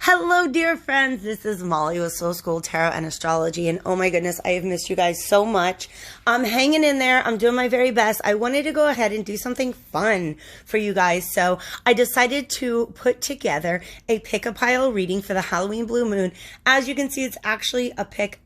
Hello, dear friends. This is Molly with Soul School Tarot and Astrology. And oh my goodness, I have missed you guys so much. I'm hanging in there. I'm doing my very best. I wanted to go ahead and do something fun for you guys. So I decided to put together a pick-a-pile reading for the Halloween Blue Moon. As you can see, it's actually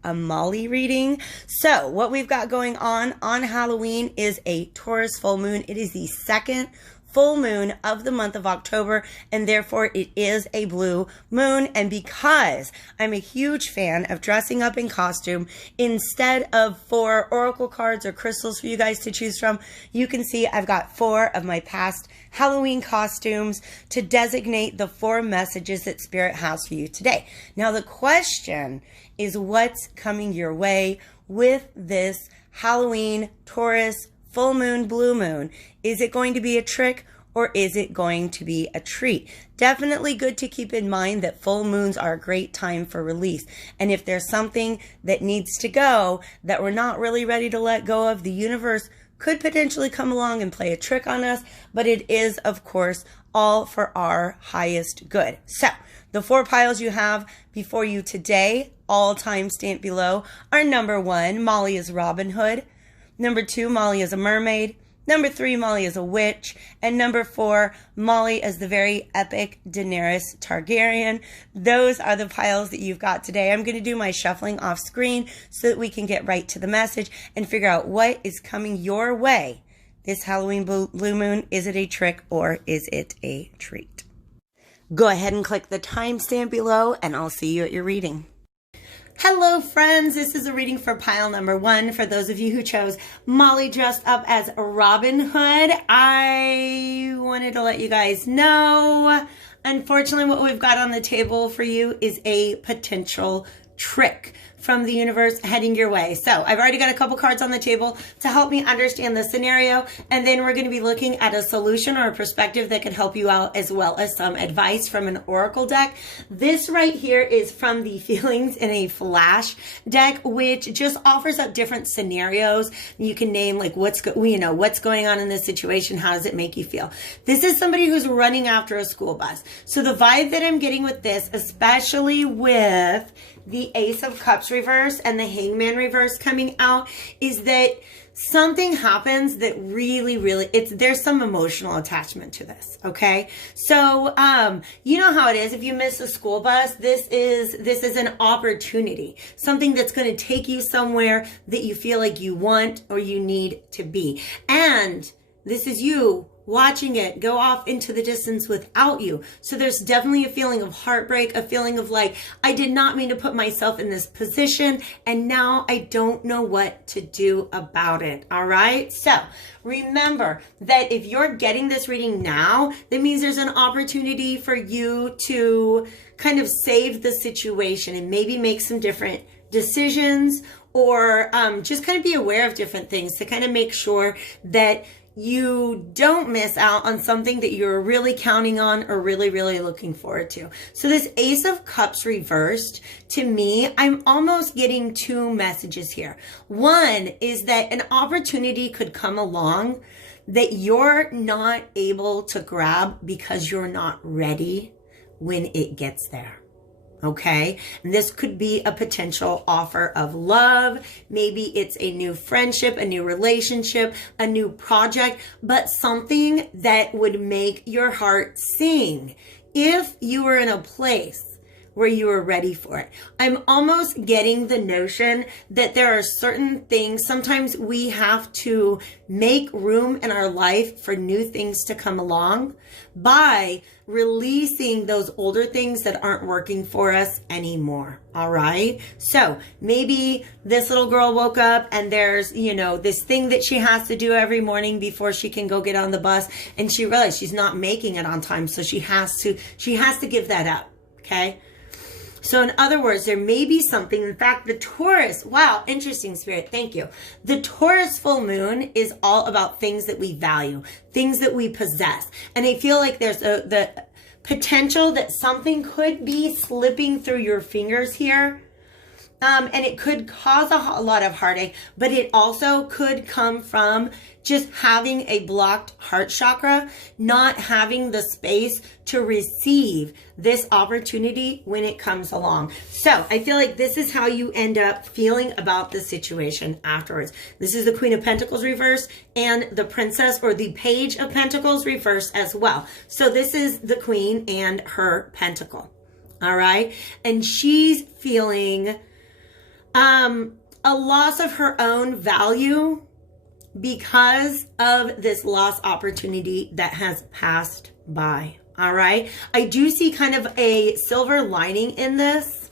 a Molly reading. So what we've got going on Halloween is a Taurus full moon. It is the second full moon of the month of October, and therefore it is a blue moon. And because I'm a huge fan of dressing up in costume, instead of 4 oracle cards or crystals for you guys to choose from, you can see I've got 4 of my past Halloween costumes to designate the 4 messages that Spirit has for you today. Now the question is, what's coming your way with this Halloween Taurus full moon, blue moon? Is it going to be a trick or is it going to be a treat? Definitely good to keep in mind that full moons are a great time for release. And if there's something that needs to go that we're not really ready to let go of, the universe could potentially come along and play a trick on us, but it is, of course, all for our highest good. So the 4 piles you have before you today, all timestamped below, are number 1, Molly is Robin Hood. Number 2, Molly is a mermaid. Number 3, Molly is a witch. And number 4, Molly is the very epic Daenerys Targaryen. Those are the piles that you've got today. I'm going to do my shuffling off screen so that we can get right to the message and figure out what is coming your way this Halloween blue moon. Is it a trick or is it a treat? Go ahead and click the timestamp below and I'll see you at your reading. Hello friends, this is a reading for pile number 1. For those of you who chose Molly dressed up as Robin Hood, I wanted to let you guys know, unfortunately what we've got on the table for you is a potential trick from the universe heading your way. So I've already got a couple cards on the table to help me understand the scenario, and then we're going to be looking at a solution or a perspective that could help you out, as well as some advice from an oracle deck. This right here is from the Feelings in a Flash deck, which just offers up different scenarios. You can name like what's going on in this situation. How does it make you feel? This is somebody who's running after a school bus. So the vibe that I'm getting with this, especially with the Ace of Cups reverse and the Hangman reverse coming out, is that something happens that really, there's some emotional attachment to this, okay? So, you know how it is. If you miss a school bus, this is an opportunity, something that's going to take you somewhere that you feel like you want or you need to be. And this is you watching it go off into the distance without you. So there's definitely a feeling of heartbreak, a feeling of like, I did not mean to put myself in this position, and now I don't know what to do about it. All right. So remember that if you're getting this reading now, that means there's an opportunity for you to kind of save the situation and maybe make some different decisions, or just kind of be aware of different things to kind of make sure that you don't miss out on something that you're really counting on or really looking forward to. So this Ace of Cups reversed, to me, I'm almost getting 2 messages here. One is that an opportunity could come along that you're not able to grab because you're not ready when it gets there. Okay, and this could be a potential offer of love. Maybe it's a new friendship, a new relationship, a new project, but something that would make your heart sing if you were in a place where you were ready for it. I'm almost getting the notion that there are certain things, sometimes we have to make room in our life for new things to come along by releasing those older things that aren't working for us anymore. All right. So maybe this little girl woke up and there's, this thing that she has to do every morning before she can go get on the bus, and she realized she's not making it on time. So she has to give that up. Okay. So in other words, there may be something. In fact, the Taurus, wow, interesting, Spirit, thank you. The Taurus full moon is all about things that we value, things that we possess. And I feel like there's the potential that something could be slipping through your fingers here And it could cause a lot of heartache, but it also could come from just having a blocked heart chakra, not having the space to receive this opportunity when it comes along. So I feel like this is how you end up feeling about the situation afterwards. This is the Queen of Pentacles reverse and the Princess or the Page of Pentacles reverse as well. So this is the Queen and her Pentacle. All right. And she's feeling a loss of her own value because of this lost opportunity that has passed by. All right. I do see kind of a silver lining in this,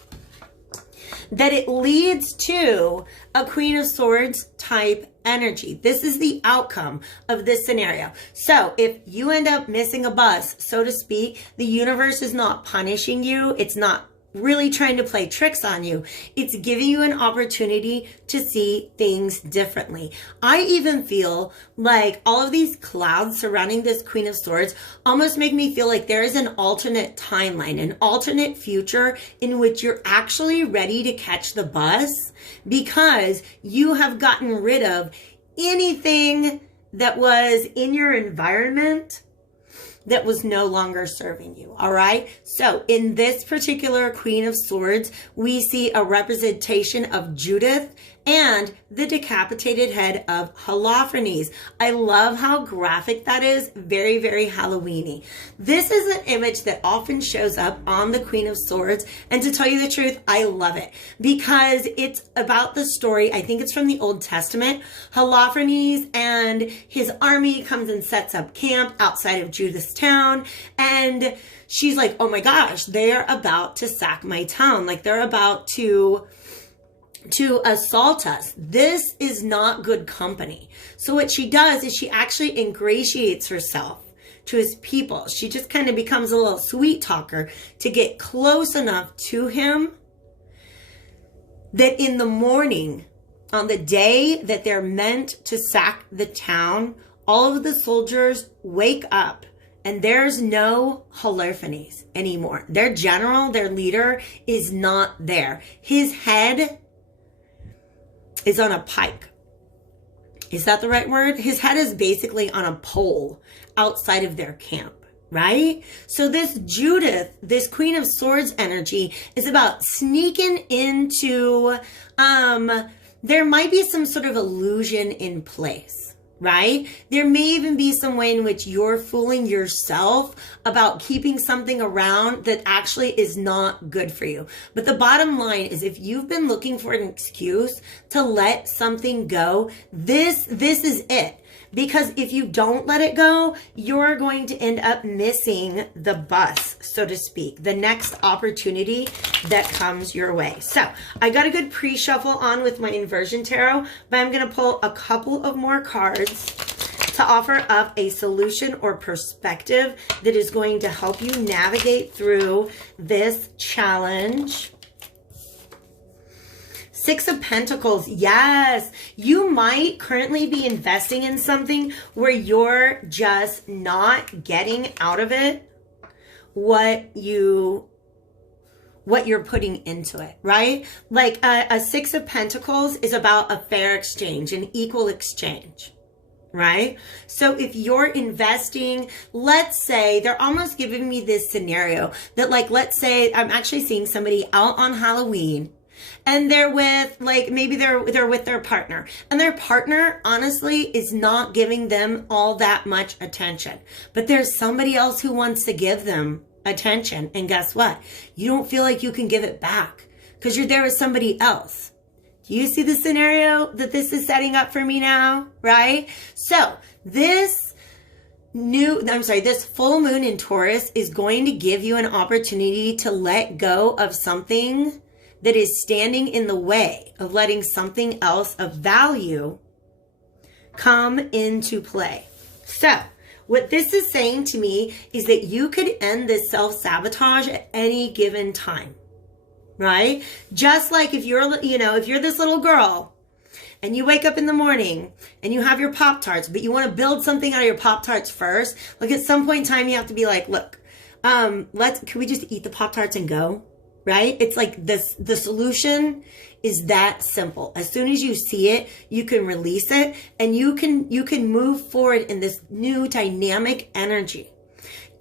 that it leads to a Queen of Swords type energy. This is the outcome of this scenario. So if you end up missing a bus, so to speak, the universe is not punishing you. It's not really trying to play tricks on you. It's giving you an opportunity to see things differently. I even feel like all of these clouds surrounding this Queen of Swords almost make me feel like there is an alternate timeline, an alternate future in which you're actually ready to catch the bus because you have gotten rid of anything that was in your environment that was no longer serving you. All right. So in this particular Queen of Swords, we see a representation of Judith and the decapitated head of Holofernes. I love how graphic that is. Very, very Halloween-y. This is an image that often shows up on the Queen of Swords. And to tell you the truth, I love it because it's about the story. I think it's from the Old Testament. Holofernes and his army comes and sets up camp outside of Judith's town. And she's like, oh my gosh, they're about to sack my town. Like they're about to assault us. This is not good company. So what she does is she actually ingratiates herself to his people. She just kind of becomes a little sweet talker to get close enough to him that in the morning, on the day that they're meant to sack the town, all of the soldiers wake up and there's no Holofernes anymore. Their general, their leader is not there. His head is on a pike. Is that the right word? His head is basically on a pole outside of their camp, right? So this Judith, this Queen of Swords energy is about sneaking into, there might be some sort of illusion in place. Right? There may even be some way in which you're fooling yourself about keeping something around that actually is not good for you. But the bottom line is if you've been looking for an excuse to let something go, this is it. Because if you don't let it go, you're going to end up missing the bus, so to speak, the next opportunity that comes your way. So I got a good pre-shuffle on with my inversion tarot, but I'm going to pull a couple of more cards to offer up a solution or perspective that is going to help you navigate through this challenge. Six of Pentacles. Yes, you might currently be investing in something where you're just not getting out of it what you're putting into it, right? Like a Six of Pentacles is about a fair exchange, an equal exchange, right? So if you're investing, let's say they're almost giving me this scenario that like, let's say I'm actually seeing somebody out on Halloween and they're with, like, maybe they're with their partner. And their partner, honestly, is not giving them all that much attention. But there's somebody else who wants to give them attention. And guess what? You don't feel like you can give it back because you're there with somebody else. Do you see the scenario that this is setting up for me now? Right? So this full moon in Taurus is going to give you an opportunity to let go of something that is standing in the way of letting something else of value come into play. So what this is saying to me is that you could end this self-sabotage at any given time, right? Just like if you're this little girl and you wake up in the morning and you have your Pop-Tarts, but you want to build something out of your Pop-Tarts first, like at some point in time, you have to be like, look, can we just eat the Pop-Tarts and go? right? It's like this, the solution is that simple. As soon as you see it, you can release it and you can move forward in this new dynamic energy.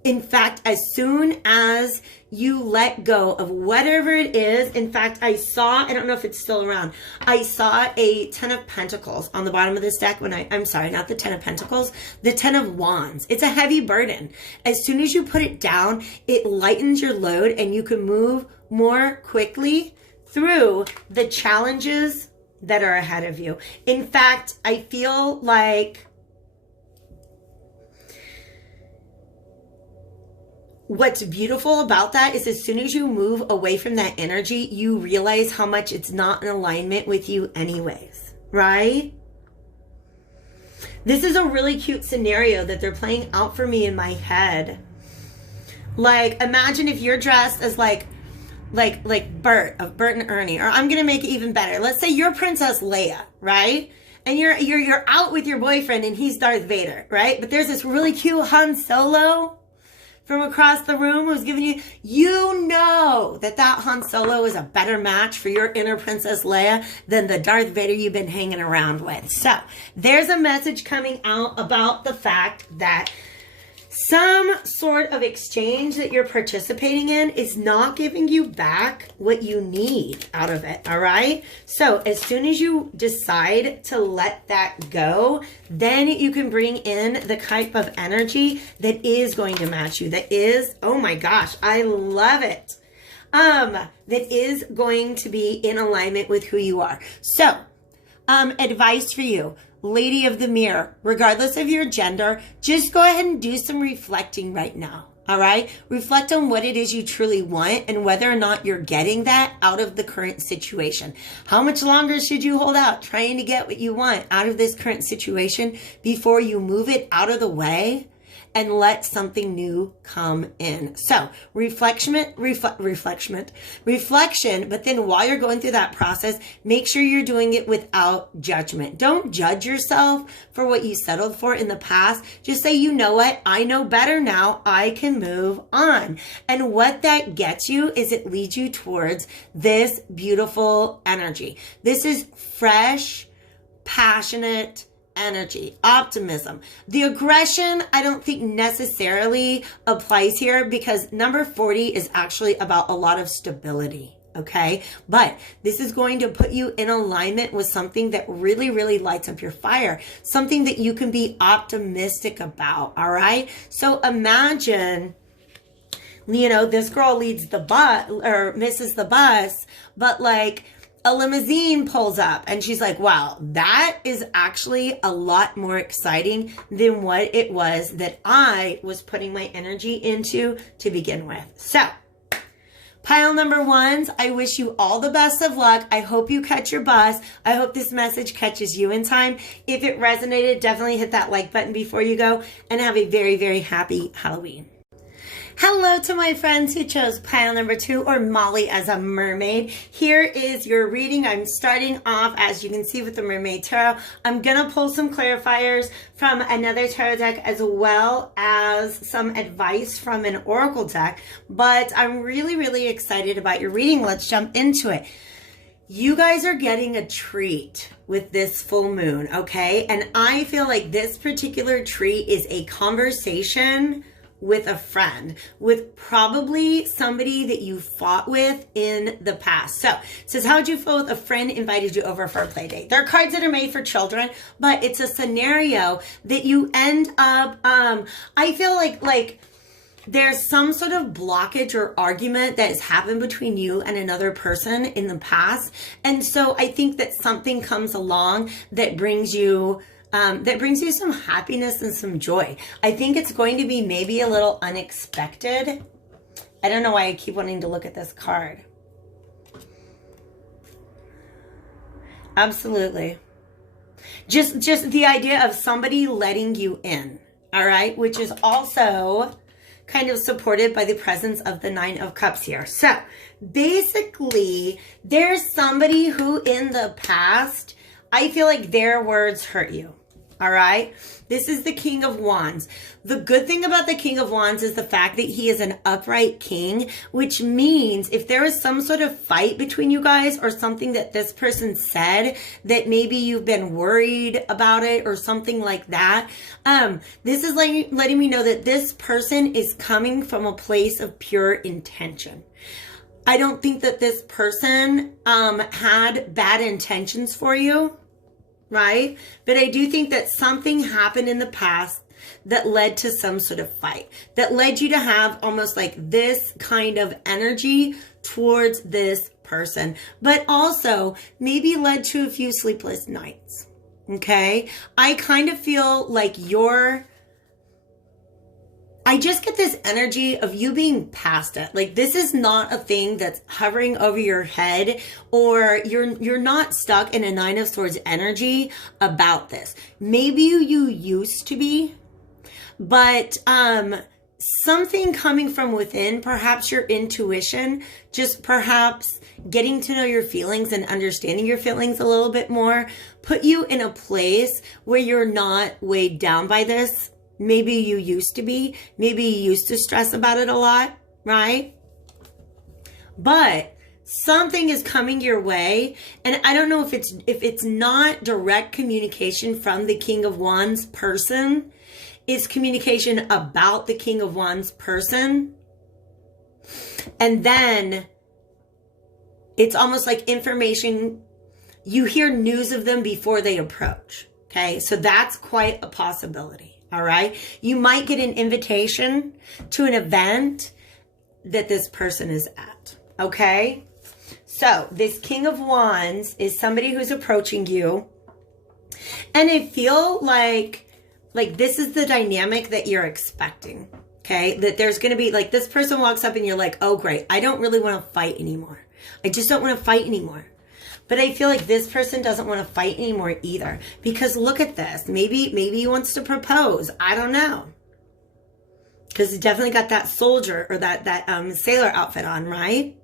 In fact, as soon as you let go of whatever it is, in fact, I don't know if it's still around. I saw a 10 of Pentacles on the bottom of this deck I'm sorry, not the 10 of Pentacles, the 10 of Wands. It's a heavy burden. As soon as you put it down, it lightens your load and you can move more quickly through the challenges that are ahead of you. In fact, I feel like what's beautiful about that is as soon as you move away from that energy, you realize how much it's not in alignment with you anyways, right? This is a really cute scenario that they're playing out for me in my head. Like, imagine if you're dressed as like Bert of Bert and Ernie, or I'm gonna make it even better. Let's say you're Princess Leia, right? And you're out with your boyfriend and he's Darth Vader, right? But there's this really cute Han Solo from across the room who's giving you know that Han Solo is a better match for your inner Princess Leia than the Darth Vader you've been hanging around with. So there's a message coming out about the fact that some sort of exchange that you're participating in is not giving you back what you need out of it, all right? So as soon as you decide to let that go, then you can bring in the type of energy that is going to match you, that is, oh my gosh, I love it, that is going to be in alignment with who you are. So, advice for you. Lady of the Mirror, regardless of your gender, just go ahead and do some reflecting right now, all right? Reflect on what it is you truly want and whether or not you're getting that out of the current situation. How much longer should you hold out trying to get what you want out of this current situation before you move it out of the way and let something new come in? So reflection, but then while you're going through that process, make sure you're doing it without judgment. Don't judge yourself for what you settled for in the past. Just say, you know what? I know better now. I can move on. And what that gets you is it leads you towards this beautiful energy. This is fresh, passionate energy, optimism. The aggression, I don't think necessarily applies here because number 40 is actually about a lot of stability. Okay. But this is going to put you in alignment with something that really, really lights up your fire, something that you can be optimistic about. All right. So imagine, you know, this girl leads the bus or misses the bus, but like, a limousine pulls up and she's like, wow, that is actually a lot more exciting than what it was that I was putting my energy into to begin with. So pile number ones, I wish you all the best of luck. I hope you catch your bus. I hope this message catches you in time. If it resonated, definitely hit that like button before you go and have a very, very happy Halloween. Hello to my friends who chose pile number 2 or Molly as a mermaid. Here is your reading. I'm starting off, as you can see, with the Mermaid Tarot. I'm going to pull some clarifiers from another tarot deck as well as some advice from an oracle deck. But I'm really, really excited about your reading. Let's jump into it. You guys are getting a treat with this full moon, okay? And I feel like this particular treat is a conversation with a friend, with probably somebody that you fought with in the past. So it says, how would you feel if a friend invited you over for a play date? There are cards that are made for children, but it's a scenario that you end up, I feel like there's some sort of blockage or argument that has happened between you and another person in the past. And so I think that something comes along that brings you some happiness and some joy. I think it's going to be maybe a little unexpected. I don't know why I keep wanting to look at this card. Absolutely. Just the idea of somebody letting you in, all right? Which is also kind of supported by the presence of the 9 of Cups here. So basically, there's somebody who in the past, I feel like their words hurt you. All right. This is the King of Wands. The good thing about the King of Wands is the fact that he is an upright king, which means if there is some sort of fight between you guys or something that this person said that maybe you've been worried about it or something like that, this is letting me know that this person is coming from a place of pure intention. I don't think that this person had bad intentions for you. Right? But I do think that something happened in the past that led to some sort of fight, that led you to have almost like this kind of energy towards this person, but also maybe led to a few sleepless nights. Okay? I kind of feel like I just get this energy of you being past it. Like this is not a thing that's hovering over your head, or you're not stuck in a Nine of Swords energy about this. Maybe you used to be, but something coming from within, perhaps your intuition, just perhaps getting to know your feelings and understanding your feelings a little bit more, put you in a place where you're not weighed down by this. Maybe you used to be. Maybe you used to stress about it a lot, right? But something is coming your way. And I don't know if it's not direct communication from the King of Wands person. It's communication about the King of Wands person. And then it's almost like information. You hear news of them before they approach. Okay, so that's quite a possibility. All right. You might get an invitation to an event that this person is at. Okay. So this King of Wands is somebody who's approaching you. And I feel like this is the dynamic that you're expecting. Okay. That there's going to be like this person walks up and you're like, oh, great. I don't really want to fight anymore. I just don't want to fight anymore. But I feel like this person doesn't want to fight anymore either. Because look at this. Maybe he wants to propose. I don't know. Because he definitely got that soldier or that sailor outfit on, right?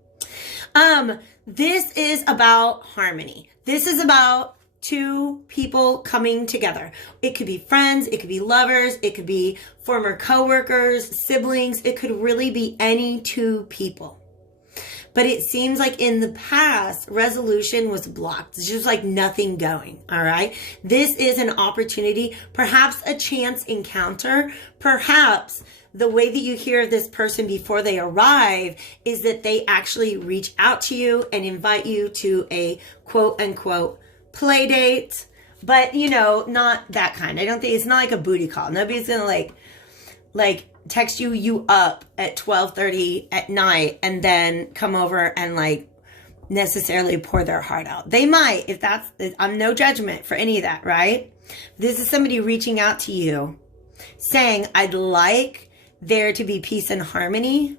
This is about harmony. This is about two people coming together. It could be friends. It could be lovers. It could be former coworkers, siblings. It could really be any two people. But it seems like in the past, resolution was blocked. It's just like nothing going, all right? This is an opportunity, perhaps a chance encounter. Perhaps the way that you hear this person before they arrive is that they actually reach out to you and invite you to a quote-unquote play date. But, you know, not that kind. I don't think, it's not like a booty call. Nobody's going to like text you up at 12:30 at night and then come over and like necessarily pour their heart out. They might, if that's, I'm no judgment for any of that, right? This is somebody reaching out to you saying, I'd like there to be peace and harmony.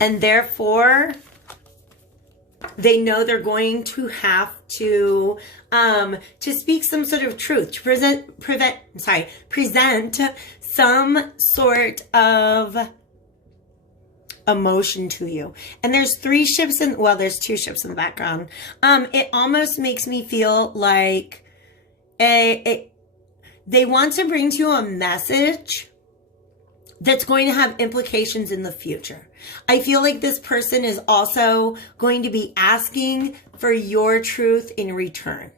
And therefore, they know they're going to have to speak some sort of truth, to present some sort of emotion to you. And there's there's two ships in the background. It almost makes me feel like they want to bring to you a message that's going to have implications in the future. I feel like this person is also going to be asking for your truth in return.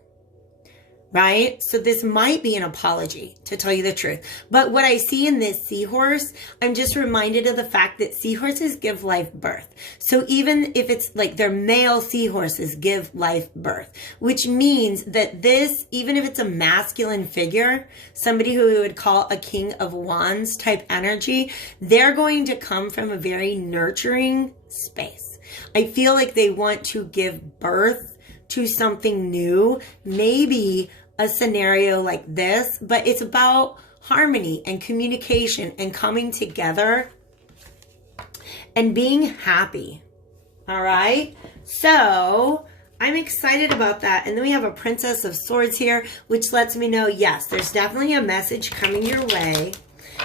Right? So this might be an apology, to tell you the truth. But what I see in this seahorse, I'm just reminded of the fact that seahorses give life birth. So even if it's like their male seahorses give life birth, which means that this, even if it's a masculine figure, somebody who we would call a King of Wands type energy, they're going to come from a very nurturing space. I feel like they want to give birth to something new, maybe a scenario like this, but it's about harmony and communication and coming together and being happy. All right. So I'm excited about that. And then we have a Princess of Swords here, which lets me know, yes, there's definitely a message coming your way.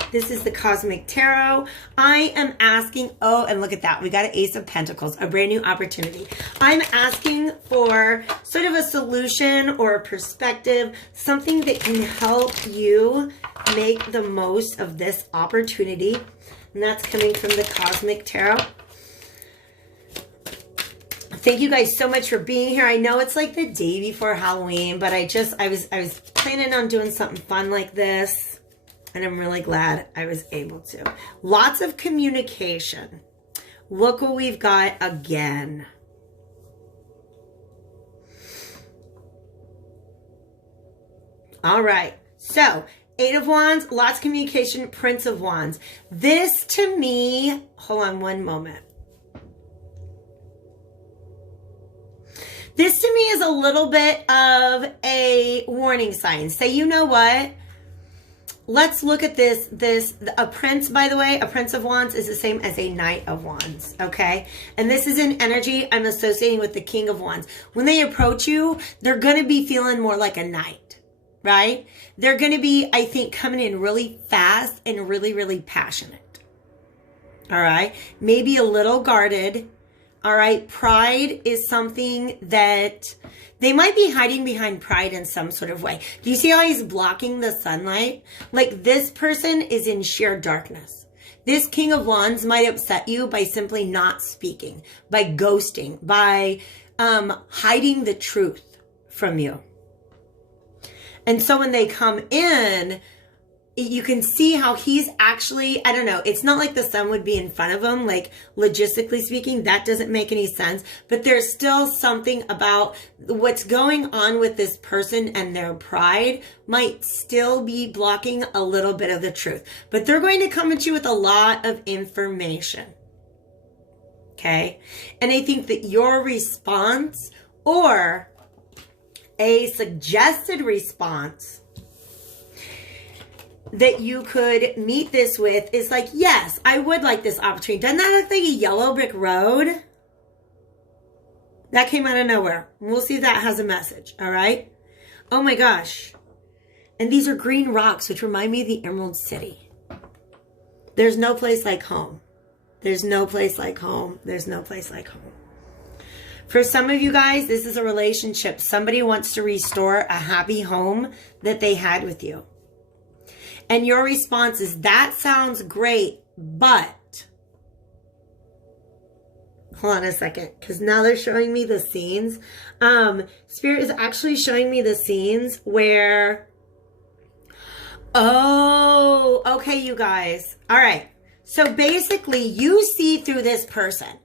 This is the Cosmic Tarot. I am asking, oh, and look at that. We got an Ace of Pentacles, a brand new opportunity. I'm asking for sort of a solution or a perspective, something that can help you make the most of this opportunity. And that's coming from the Cosmic Tarot. Thank you guys so much for being here. I know it's like the day before Halloween, but I was planning on doing something fun like this. And I'm really glad I was able to. Lots of communication. Look what we've got again. All right. So, Eight of Wands, lots of communication, Prince of Wands. This to me, hold on one moment. This to me is a little bit of a warning sign. Say, you know what? Let's look at this. A prince, by the way, a Prince of Wands is the same as a Knight of Wands, okay? And this is an energy I'm associating with the King of Wands. When they approach you, they're going to be feeling more like a knight, right? They're going to be, I think, coming in really fast and really, really passionate, all right? Maybe a little guarded, all right? Pride is something that they might be hiding behind pride in some sort of way. Do you see how he's blocking the sunlight? Like this person is in sheer darkness. This King of Wands might upset you by simply not speaking, by ghosting, by hiding the truth from you. And so when they come in, you can see how he's actually, I don't know, it's not like the sun would be in front of him, like logistically speaking, that doesn't make any sense. But there's still something about what's going on with this person and their pride might still be blocking a little bit of the truth. But they're going to come at you with a lot of information. Okay? And I think that your response or a suggested response that you could meet this with is like, yes, I would like this opportunity. Doesn't that look like a yellow brick road? That came out of nowhere. We'll see if that has a message, all right? Oh my gosh. And these are green rocks, which remind me of the Emerald City. There's no place like home. There's no place like home. There's no place like home. For some of you guys, this is a relationship. Somebody wants to restore a happy home that they had with you. And your response is, that sounds great, but hold on a second, because now they're showing me the scenes. Spirit is actually showing me the scenes where, oh, okay, you guys. All right. So basically, you see through this person.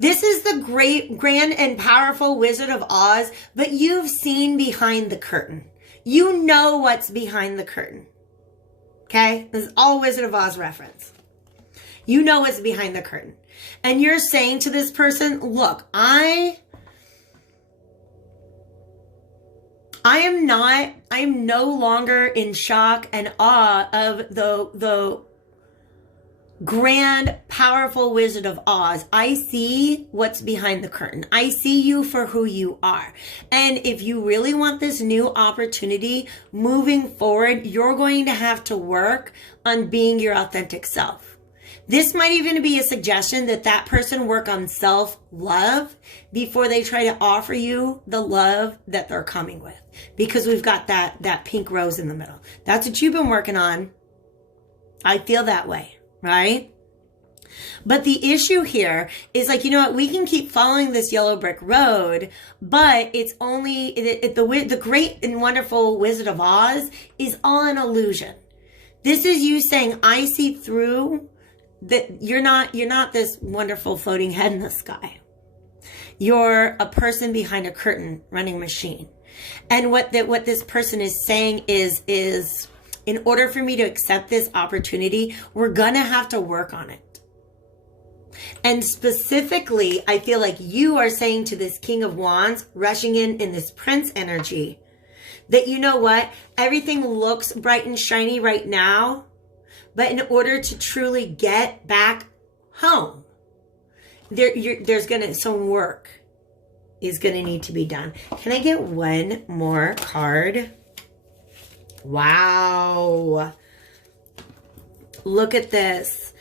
This is the great, grand, and powerful Wizard of Oz, but you've seen behind the curtain. You know what's behind the curtain. Okay? This is all Wizard of Oz reference. You know what's behind the curtain. And you're saying to this person, look, I am no longer in shock and awe of the grand, powerful Wizard of Oz. I see what's behind the curtain. I see you for who you are. And if you really want this new opportunity moving forward, you're going to have to work on being your authentic self. This might even be a suggestion that that person work on self-love before they try to offer you the love that they're coming with. Because we've got that pink rose in the middle. That's what you've been working on. I feel that way. Right? But the issue here is like, you know what? We can keep following this yellow brick road, but it's only the great and wonderful Wizard of Oz is all an illusion. This is you saying, I see through that you're not this wonderful floating head in the sky. You're a person behind a curtain running a machine. And what this person is saying is in order for me to accept this opportunity, we're going to have to work on it. And specifically, I feel like you are saying to this King of Wands, rushing in this Prince energy, that you know what? Everything looks bright and shiny right now, but in order to truly get back home, some work is going to need to be done. Can I get one more card? Wow. look at this.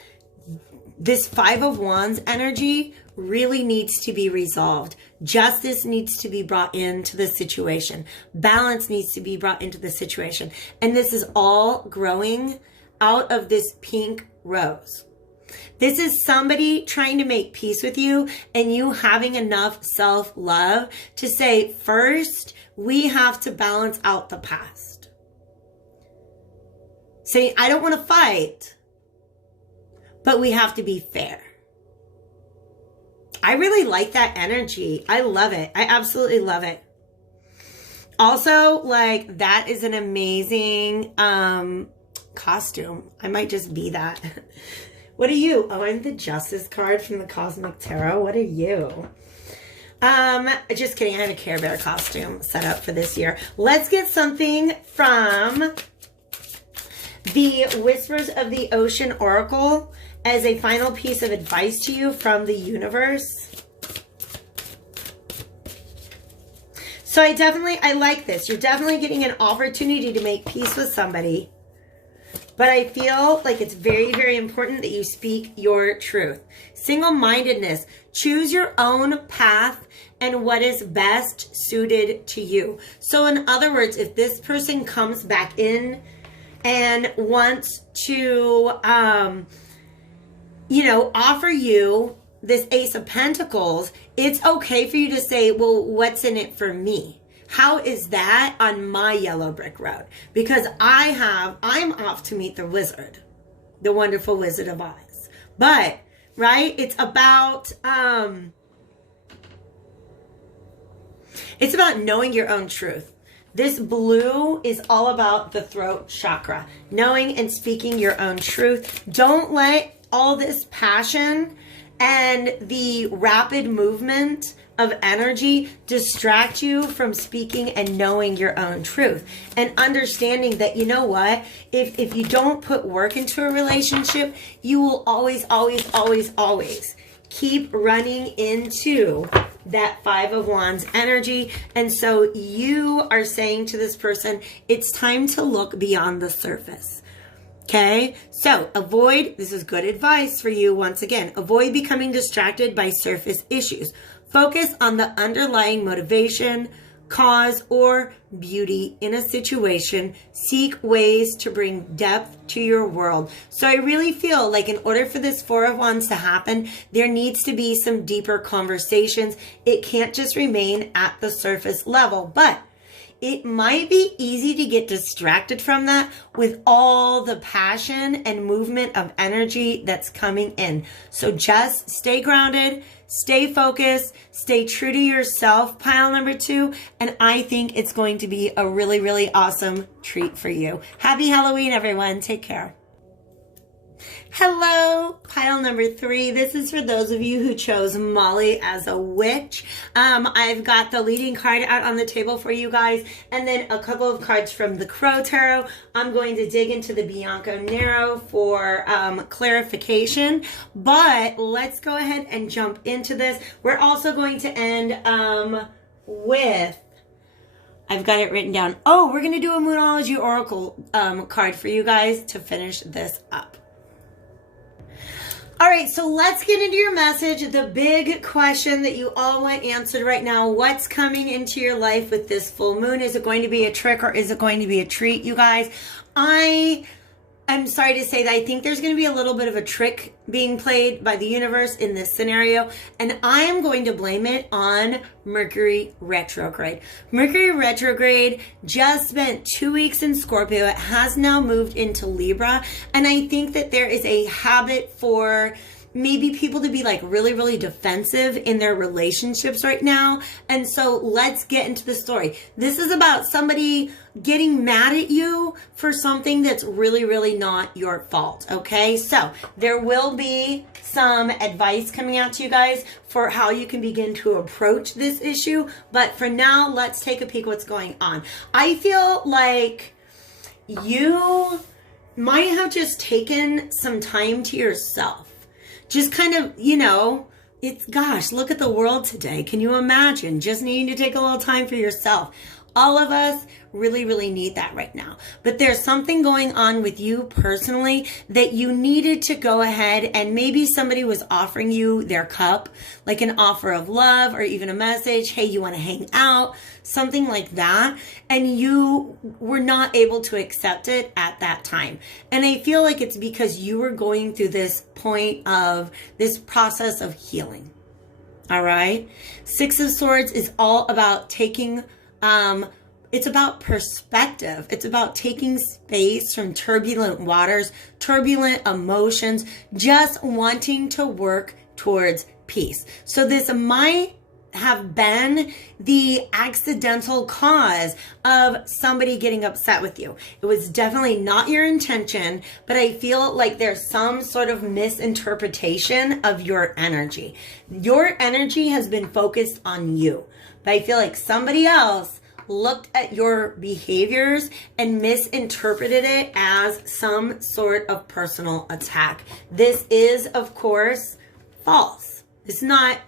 This Five of Wands energy really needs to be resolved. Justice needs to be brought into the situation. Balance needs to be brought into the situation. And this is all growing out of this pink rose. This is somebody trying to make peace with you and you having enough self-love to say, first, we have to balance out the past. Saying, I don't want to fight, but we have to be fair. I really like that energy. I love it. I absolutely love it. Also, like, that is an amazing costume. I might just be that. What are you? Oh, I'm the Justice card from the Cosmic Tarot. What are you? Just kidding. I had a Care Bear costume set up for this year. Let's get something from the Whispers of the Ocean Oracle as a final piece of advice to you from the universe. So I like this. You're definitely getting an opportunity to make peace with somebody. But I feel like it's very, very important that you speak your truth. Single-mindedness. Choose your own path and what is best suited to you. So in other words, if this person comes back in and wants to, offer you this Ace of Pentacles, it's okay for you to say, well, what's in it for me? How is that on my yellow brick road? Because I'm off to meet the wizard, the wonderful Wizard of Oz. But, right, it's about knowing your own truth. This blue is all about the throat chakra, knowing and speaking your own truth. Don't let all this passion and the rapid movement of energy distract you from speaking and knowing your own truth and understanding that, you know what, if you don't put work into a relationship, you will always keep running into that Five of Wands energy. And so you are saying to this person, it's time to look beyond the surface. Okay, so this is good advice for you once again, avoid becoming distracted by surface issues. Focus on the underlying motivation, cause, or beauty in a situation. Seek ways to bring depth to your world. So I really feel like in order for this Four of Wands to happen, there needs to be some deeper conversations. It can't just remain at the surface level, but it might be easy to get distracted from that with all the passion and movement of energy that's coming in. So just stay grounded, stay focused, stay true to yourself, pile number 2, and I think it's going to be a really, really awesome treat for you. Happy Halloween, everyone. Take care. Hello, pile number 3. This is for those of you who chose Molly as a witch. I've got the leading card out on the table for you guys, and then a couple of cards from the Crow Tarot. I'm going to dig into the Bianco Nero for clarification, but let's go ahead and jump into this. We're also going to end with... I've got it written down. Oh, we're going to do a Moonology Oracle card for you guys to finish this up. All right, so let's get into your message. The big question that you all want answered right now, what's coming into your life with this full moon? Is it going to be a trick or is it going to be a treat, you guys? I'm sorry to say that I think there's going to be a little bit of a trick being played by the universe in this scenario, and I am going to blame it on Mercury retrograde. Mercury retrograde just spent 2 weeks in Scorpio. It has now moved into Libra, and I think that there is a habit for maybe people to be like really, really defensive in their relationships right now. And so let's get into the story. This is about somebody getting mad at you for something that's really, really not your fault. Okay. So there will be some advice coming out to you guys for how you can begin to approach this issue. But for now, let's take a peek what's going on. I feel like you might have just taken some time to yourself. Just kind of, gosh, look at the world today. Can you imagine just needing to take a little time for yourself? All of us really, really need that right now. But there's something going on with you personally that you needed to go ahead, and maybe somebody was offering you their cup, like an offer of love or even a message, hey, you want to hang out, something like that, and you were not able to accept it at that time. And I feel like it's because you were going through this point of this process of healing. All right? Six of Swords is all about taking it's about perspective. It's about taking space from turbulent waters, turbulent emotions, just wanting to work towards peace. So this might have been the accidental cause of somebody getting upset with you. It was definitely not your intention, but I feel like there's some sort of misinterpretation of your energy. Your energy has been focused on you, but I feel like somebody else looked at your behaviors and misinterpreted it as some sort of personal attack. This is, of course, false. It's not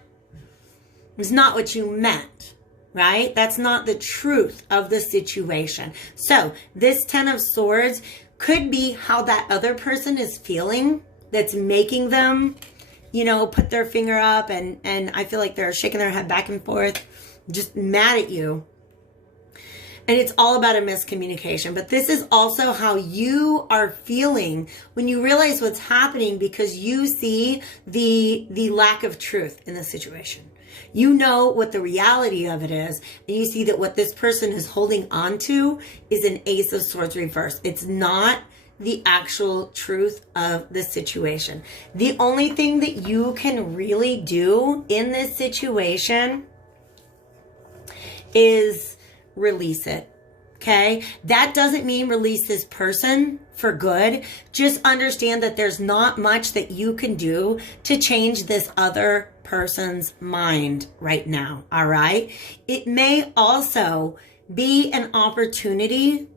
what you meant, right? That's not the truth of the situation. So this Ten of Swords could be how that other person is feeling that's making them, put their finger up and I feel like they're shaking their head back and forth, just mad at you. And it's all about a miscommunication. But this is also how you are feeling when you realize what's happening, because you see the lack of truth in the situation. You know what the reality of it is, and you see that what this person is holding on to is an Ace of Swords reverse. It's not the actual truth of the situation. The only thing that you can really do in this situation is release it. Okay? That doesn't mean release this person for good. Just understand that there's not much that you can do to change this other person's mind right now. All right? It may also be an opportunity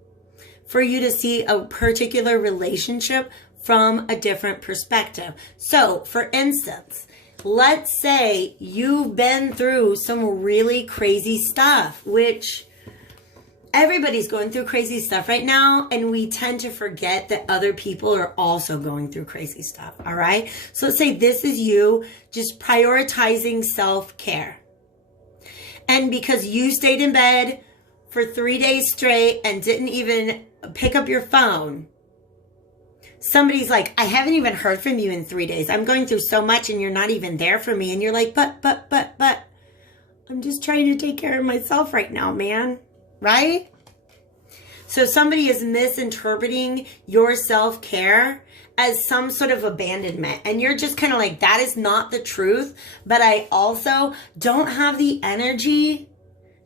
for you to see a particular relationship from a different perspective. So, for instance, let's say you've been through some really crazy stuff, which everybody's going through crazy stuff right now, and we tend to forget that other people are also going through crazy stuff, all right? So let's say this is you just prioritizing self-care. And because you stayed in bed for 3 days straight and didn't even pick up your phone, somebody's like, I haven't even heard from you in 3 days. I'm going through so much and you're not even there for me. And you're like, but, I'm just trying to take care of myself right now, man. Right? So somebody is misinterpreting your self-care as some sort of abandonment. And you're just kind of like, that is not the truth. But I also don't have the energy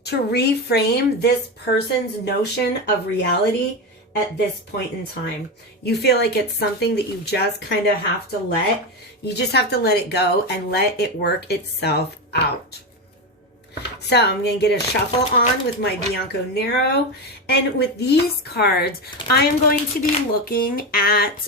to reframe this person's notion of reality at this point in time. You feel like it's something that you just kind of have to you just have to let it go and let it work itself out. So I'm going to get a shuffle on with my Bianco Nero. And with these cards, I am going to be looking at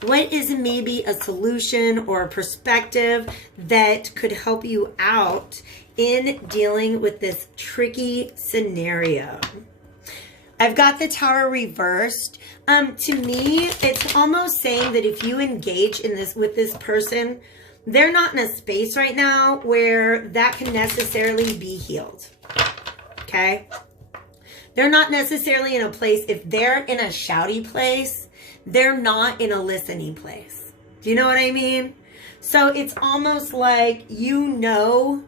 what is maybe a solution or a perspective that could help you out in dealing with this tricky scenario. I've got the Tower reversed. To me, it's almost saying that if you engage in this with this person, they're not in a space right now where that can necessarily be healed. Okay? They're not necessarily in a place, if they're in a shouty place, they're not in a listening place. Do you know what I mean? So it's almost like you know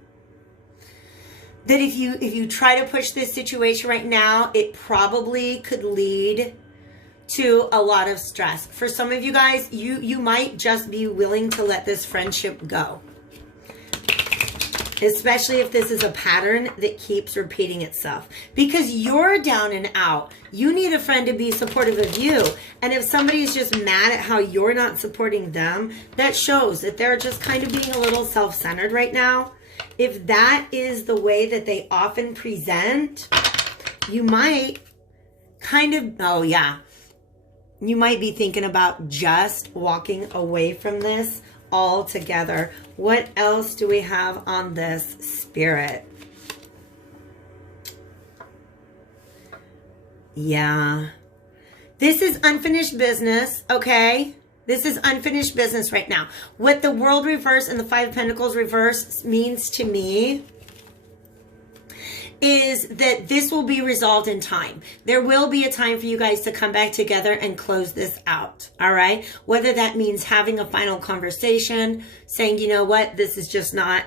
that if you try to push this situation right now, it probably could lead to a lot of stress. For some of you guys, you might just be willing to let this friendship go. Especially if this is a pattern that keeps repeating itself. Because you're down and out. You need a friend to be supportive of you. And if somebody's just mad at how you're not supporting them, that shows that they're just kind of being a little self-centered right now. If that is the way that they often present, you might kind of, you might be thinking about just walking away from this altogether. What else do we have on this, Spirit? Yeah. This is unfinished business, okay? This is unfinished business right now. What the World reverse and the Five of Pentacles reverse means to me is that this will be resolved in time. There will be a time for you guys to come back together and close this out, all right? Whether that means having a final conversation, saying, you know what, this is not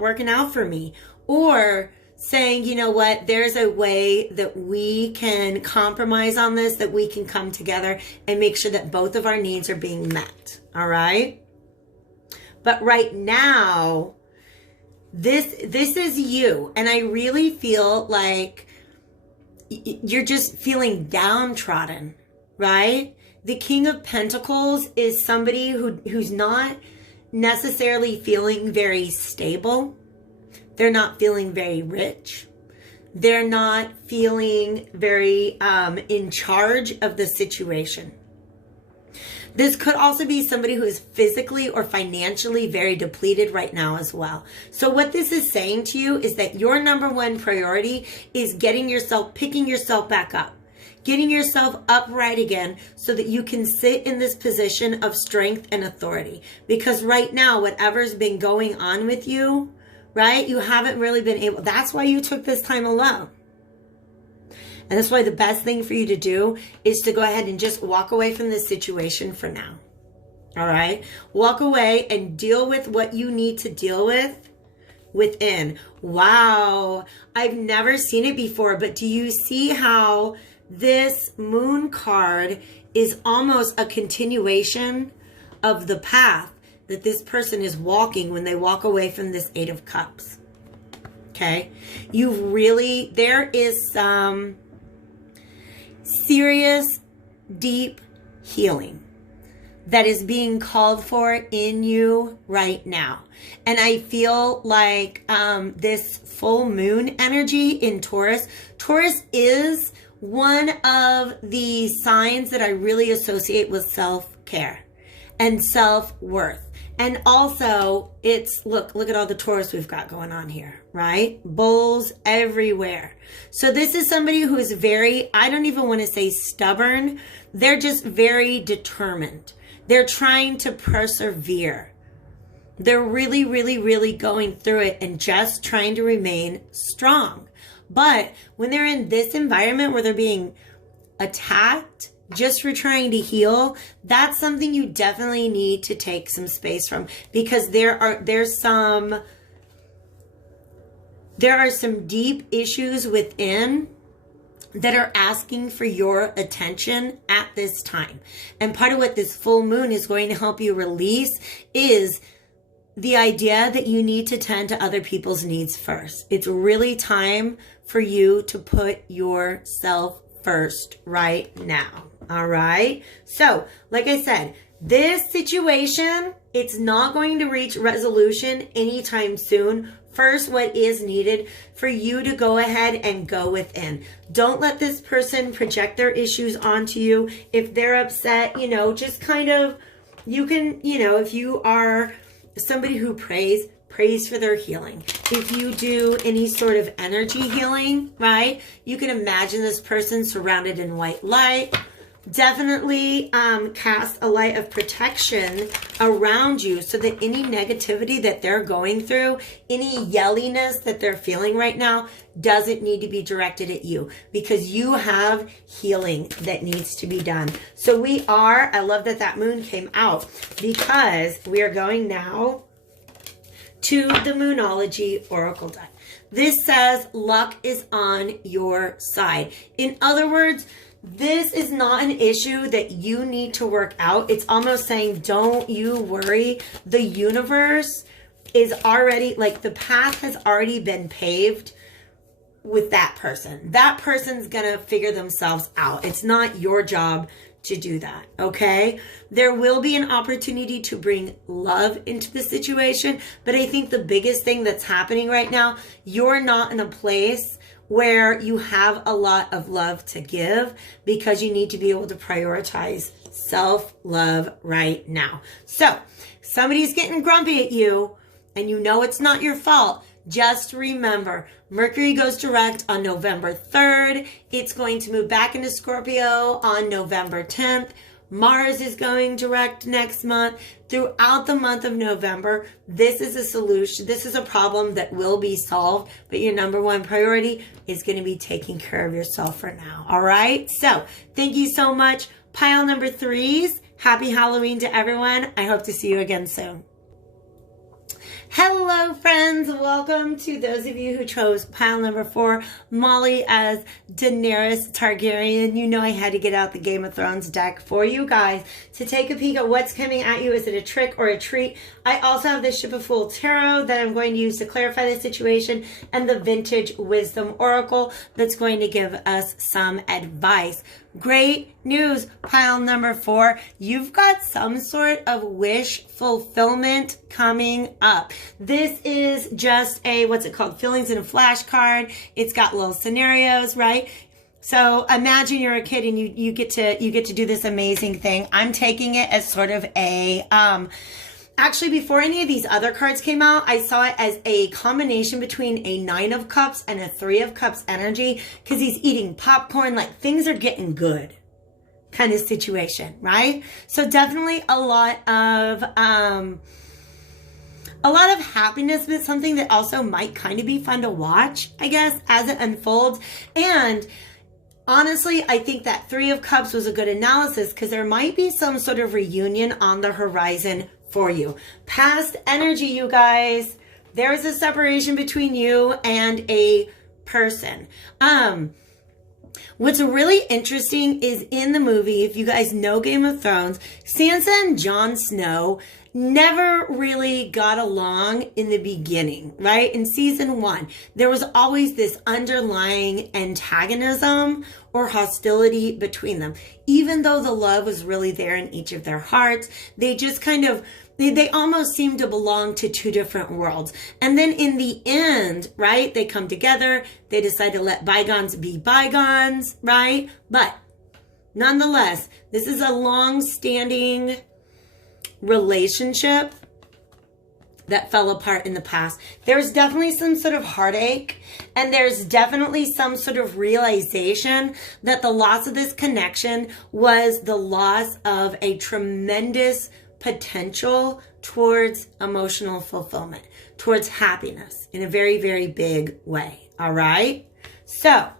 working out for me. Or saying, you know what, there's a way that we can compromise on this, that we can come together and make sure that both of our needs are being met, all right? But right now, this is you, and I really feel like you're just feeling downtrodden, right? The King of Pentacles is somebody who's not necessarily feeling very stable. They're not feeling very rich. They're not feeling very in charge of the situation. This could also be somebody who is physically or financially very depleted right now as well. So what this is saying to you is that your number one priority is picking yourself back up, getting yourself upright again so that you can sit in this position of strength and authority. Because right now, whatever's been going on with you, right, you haven't really been able, that's why you took this time alone. And that's why the best thing for you to do is to go ahead and just walk away from this situation for now. All right? Walk away and deal with what you need to deal with within. Wow. I've never seen it before, but do you see how this moon card is almost a continuation of the path that this person is walking when they walk away from this Eight of Cups? Okay? There is some serious, deep healing that is being called for in you right now. And I feel like this full moon energy in Taurus is one of the signs that I really associate with self-care and self-worth. And also, look at all the Taurus we've got going on here, right? Bulls everywhere. So this is somebody who is very, I don't even want to say stubborn. They're just very determined. They're trying to persevere. They're really, really, really going through it and just trying to remain strong. But when they're in this environment where they're being attacked, just for trying to heal, that's something you definitely need to take some space from, because there are some deep issues within that are asking for your attention at this time. And part of what this full moon is going to help you release is the idea that you need to tend to other people's needs first. It's really time for you to put yourself first right now. All right. So, like I said, this situation, it's not going to reach resolution anytime soon. First, what is needed for you to go ahead and go within. Don't let this person project their issues onto you. If they're upset, just kind of, you can, if you are somebody who prays for their healing. If you do any sort of energy healing, right, you can imagine this person surrounded in white light. Definitely cast a light of protection around you so that any negativity that they're going through, any yelliness that they're feeling right now doesn't need to be directed at you, because you have healing that needs to be done. So I love that moon came out, because we are going now to the Moonology Oracle deck. This says luck is on your side. In other words, this is not an issue that you need to work out. It's almost saying, don't you worry. The universe is already, the path has already been paved with that person. That person's going to figure themselves out. It's not your job to do that, okay? There will be an opportunity to bring love into the situation, but I think the biggest thing that's happening right now, you're not in a place where you have a lot of love to give, because you need to be able to prioritize self-love right now. So, somebody's getting grumpy at you, and it's not your fault. Just remember, Mercury goes direct on November 3rd. It's going to move back into Scorpio on November 10th. Mars is going direct next month. Throughout the month of November, this is a solution. This is a problem that will be solved, but your number one priority is going to be taking care of yourself for now. All right? So thank you so much. Pile number 3s. Happy Halloween to everyone. I hope to see you again soon. Hello, friends. Welcome to those of you who chose pile number 4, Molly as Daenerys Targaryen. You know I had to get out the Game of Thrones deck for you guys to take a peek at what's coming at you. Is it a trick or a treat? I also have the Ship of Fools Tarot that I'm going to use to clarify the situation, and the Vintage Wisdom Oracle that's going to give us some advice. Great news, pile number 4. You've got some sort of wish fulfillment coming up. This is just a, what's it called? Feelings in a flashcard. It's got little scenarios, right? So imagine you're a kid and you get to do this amazing thing. I'm taking it as sort of a, actually, before any of these other cards came out, I saw it as a combination between a 9 of Cups and a 3 of Cups energy, because he's eating popcorn, like things are getting good kind of situation, right? So definitely a lot of happiness, but something that also might kind of be fun to watch, I guess, as it unfolds. And honestly, I think that 3 of Cups was a good analysis, because there might be some sort of reunion on the horizon for you. Past energy, you guys. There's a separation between you and a person. What's really interesting is in the movie, if you guys know Game of Thrones, Sansa and Jon Snow never really got along in the beginning, right? In season 1, there was always this underlying antagonism or hostility between them. Even though the love was really there in each of their hearts, they just kind of, they almost seem to belong to two different worlds. And then in the end, right, they come together, they decide to let bygones be bygones, right? But nonetheless, this is a long-standing relationship that fell apart in the past. There's definitely some sort of heartache, and there's definitely some sort of realization that the loss of this connection was the loss of a tremendous potential towards emotional fulfillment, towards happiness in a very, very big way. All right? So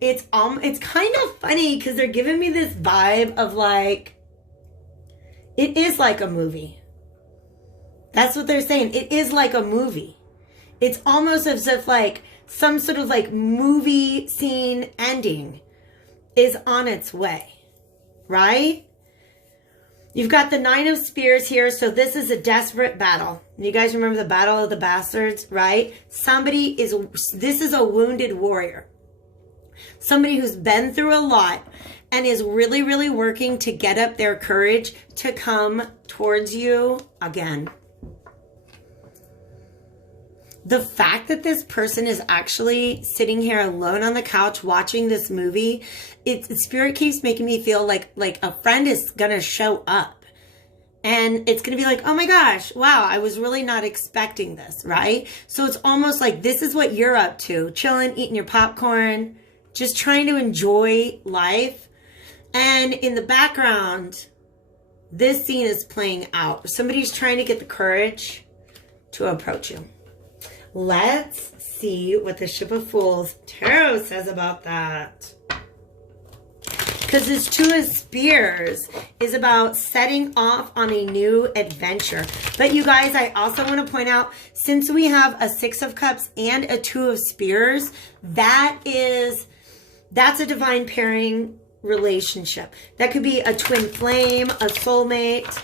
it's kind of funny because they're giving me this vibe of like, it is like a movie. That's what they're saying. It is like a movie. It's almost as if like some sort of like movie scene ending is on its way, right? You've got the 9 of Spears here, so this is a desperate battle. You guys remember the Battle of the Bastards, right? This is a wounded warrior. Somebody who's been through a lot and is really, really working to get up their courage to come towards you again. The fact that this person is actually sitting here alone on the couch watching this movie, Spirit keeps making me feel like a friend is going to show up. And it's going to be like, oh my gosh, wow, I was really not expecting this, right? So it's almost like this is what you're up to, chilling, eating your popcorn, just trying to enjoy life. And in the background, this scene is playing out. Somebody's trying to get the courage to approach you. Let's see what the Ship of Fools Tarot says about that. Because this 2 of Spears is about setting off on a new adventure. But you guys, I also want to point out, since we have a 6 of Cups and a 2 of Spears, that's a divine pairing relationship. That could be a twin flame, a soulmate.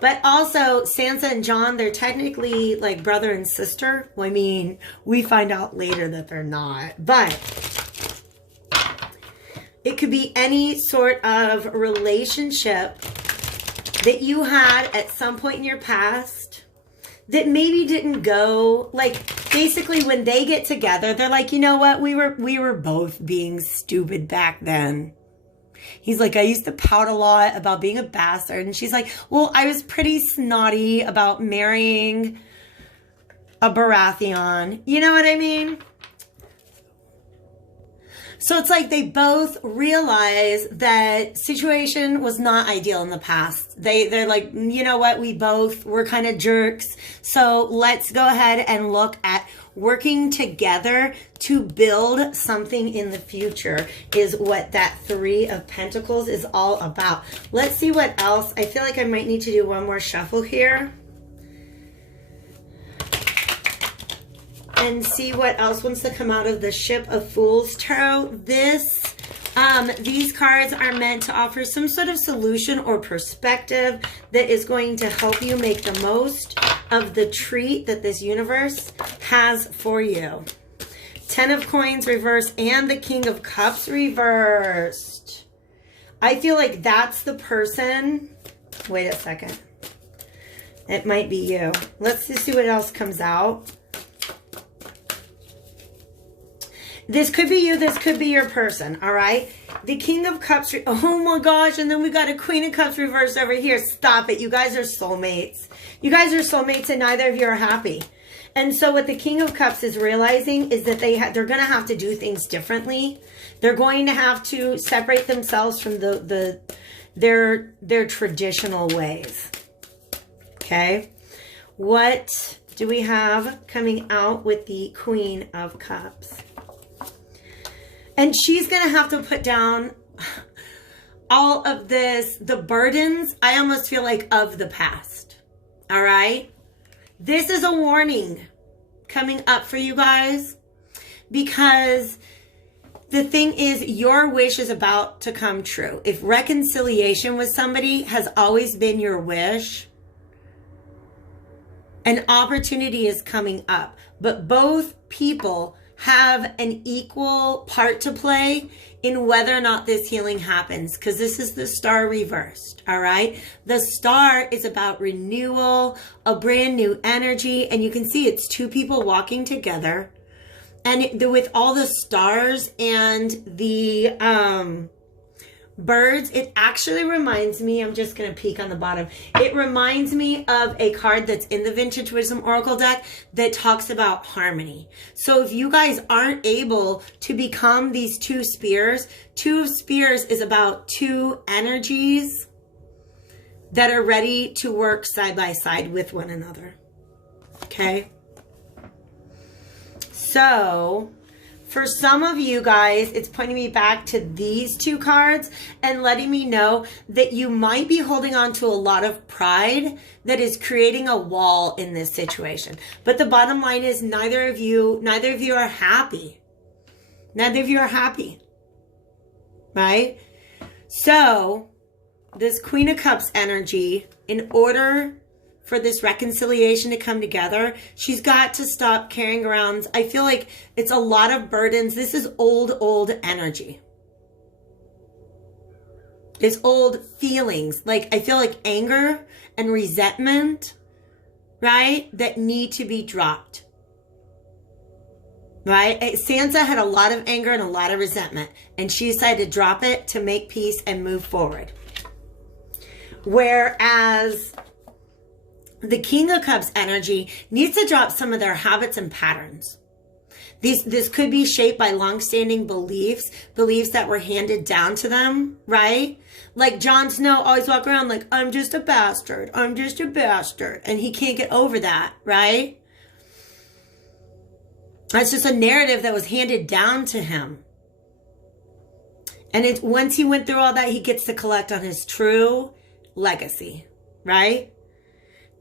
But also, Sansa and Jon, they're technically like brother and sister. Well, I mean, we find out later that they're not. But it could be any sort of relationship that you had at some point in your past that maybe didn't go, like, basically when they get together, they're like, you know what, we were both being stupid back then. He's like, I used to pout a lot about being a bastard. And she's like, well, I was pretty snotty about marrying a Baratheon. You know what I mean? So it's like they both realize that situation was not ideal in the past. They're like, you know what? We're kind of jerks. So let's go ahead and look at working together to build something in the future is what that Three of Pentacles is all about. Let's see what else. I feel like I might need to do one more shuffle here. And see what else wants to come out of the Ship of Fools Tarot. These cards are meant to offer some sort of solution or perspective that is going to help you make the most of the treat that this universe has for you. 10 of Coins reversed and the King of Cups reversed. I feel like that's the person. Wait a second. It might be you. Let's just see what else comes out. This could be you. This could be your person. All right. The King of Cups. Oh my gosh. And then we got a Queen of Cups reversed over here. Stop it. You guys are soulmates. You guys are soulmates and neither of you are happy. And so what the King of Cups is realizing is that they're going to have to do things differently. They're going to have to separate themselves from their traditional ways. Okay. What do we have coming out with the Queen of Cups? And she's going to have to put down all of the burdens, I almost feel like, of the past. All right? This is a warning coming up for you guys because the thing is your wish is about to come true. If reconciliation with somebody has always been your wish, an opportunity is coming up. But both people have an equal part to play in whether or not this healing happens, because this is the Star reversed. All right, the Star is about renewal, a brand new energy, and you can see it's two people walking together, and with all the stars and the birds, it actually reminds me, I'm just going to peek on the bottom. It reminds me of a card that's in the Vintage Wisdom Oracle deck that talks about harmony. So if you guys aren't able to become these two spears, Two of Spears is about two energies that are ready to work side by side with one another. Okay? So for some of you guys, it's pointing me back to these two cards and letting me know that you might be holding on to a lot of pride that is creating a wall in this situation. But the bottom line is neither of you are happy. Neither of you are happy. Right? So this Queen of Cups energy, in order for this reconciliation to come together, she's got to stop carrying around. I feel like it's a lot of burdens. This is old energy. It's old feelings. Like, I feel like anger and resentment, right? That need to be dropped. Right? Sansa had a lot of anger and a lot of resentment, and she decided to drop it to make peace and move forward. Whereas the King of Cups energy needs to drop some of their habits and patterns. This could be shaped by long-standing beliefs that were handed down to them, right? Like Jon Snow always walk around like, I'm just a bastard. I'm just a bastard. And he can't get over that, right? That's just a narrative that was handed down to him. And once he went through all that, he gets to collect on his true legacy, right?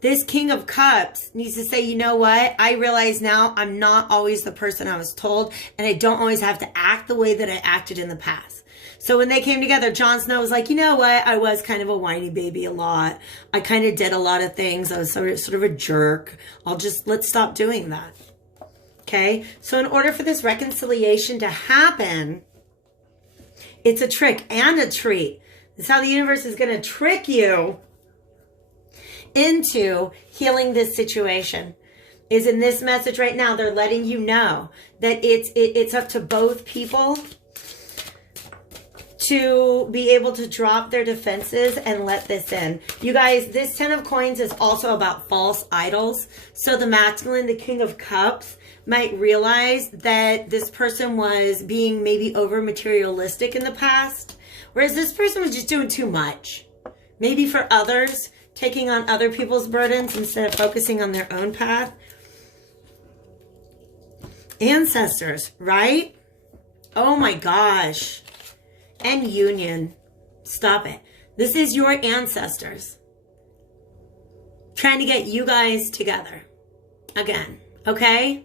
This King of Cups needs to say, you know what? I realize now I'm not always the person I was told, and I don't always have to act the way that I acted in the past. So when they came together, Jon Snow was like, you know what? I was kind of a whiny baby a lot. I kind of did a lot of things. I was sort of a jerk. Let's stop doing that. Okay? So in order for this reconciliation to happen, it's a trick and a treat. It's how the universe is going to trick you into healing this situation. Is in this message right now, they're letting you know that it's up to both people to be able to drop their defenses and let this in. You guys, this 10 of coins is also about false idols. So the masculine, the King of Cups, might realize that this person was being maybe over materialistic in the past, whereas this person was just doing too much. Maybe for others, taking on other people's burdens instead of focusing on their own path. Ancestors, right? Oh my gosh. And union. Stop it. This is your ancestors trying to get you guys together again. Okay?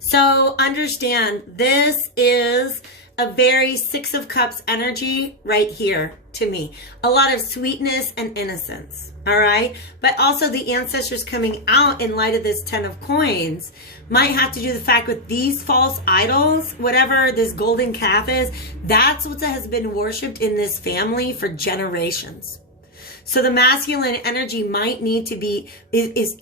So understand, this is a very Six of Cups energy right here to me. A lot of sweetness and innocence, all right? But also the ancestors coming out in light of this 10 of coins might have to do with the fact with these false idols, whatever this golden calf is, that's what has been worshipped in this family for generations. So the masculine energy might need to be, is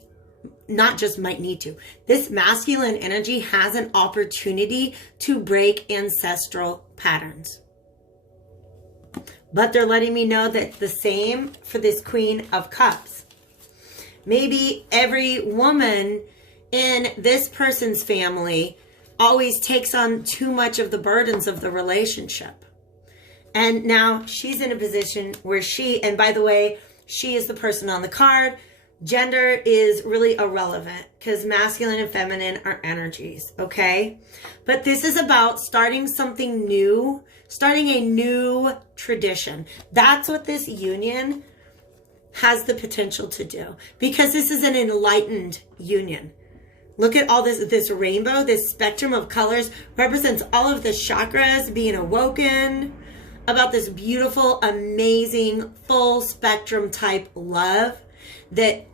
not just might need to. This masculine energy has an opportunity to break ancestral patterns. But they're letting me know that the same for this Queen of Cups. Maybe every woman in this person's family always takes on too much of the burdens of the relationship. And now she's in a position where and by the way, she is the person on the card. Gender is really irrelevant because masculine and feminine are energies, okay? But this is about starting something new, starting a new tradition. That's what this union has the potential to do, because this is an enlightened union. Look at all this rainbow, this spectrum of colors represents all of the chakras being awoken, about this beautiful, amazing, full spectrum type love that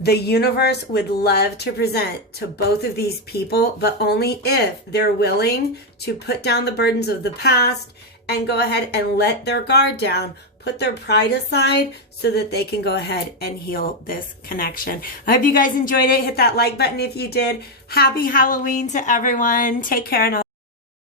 the universe would love to present to both of these people, but only if they're willing to put down the burdens of the past and go ahead and let their guard down, put their pride aside so that they can go ahead and heal this connection. I hope you guys enjoyed it. Hit that like button if you did. Happy Halloween to everyone. Take care and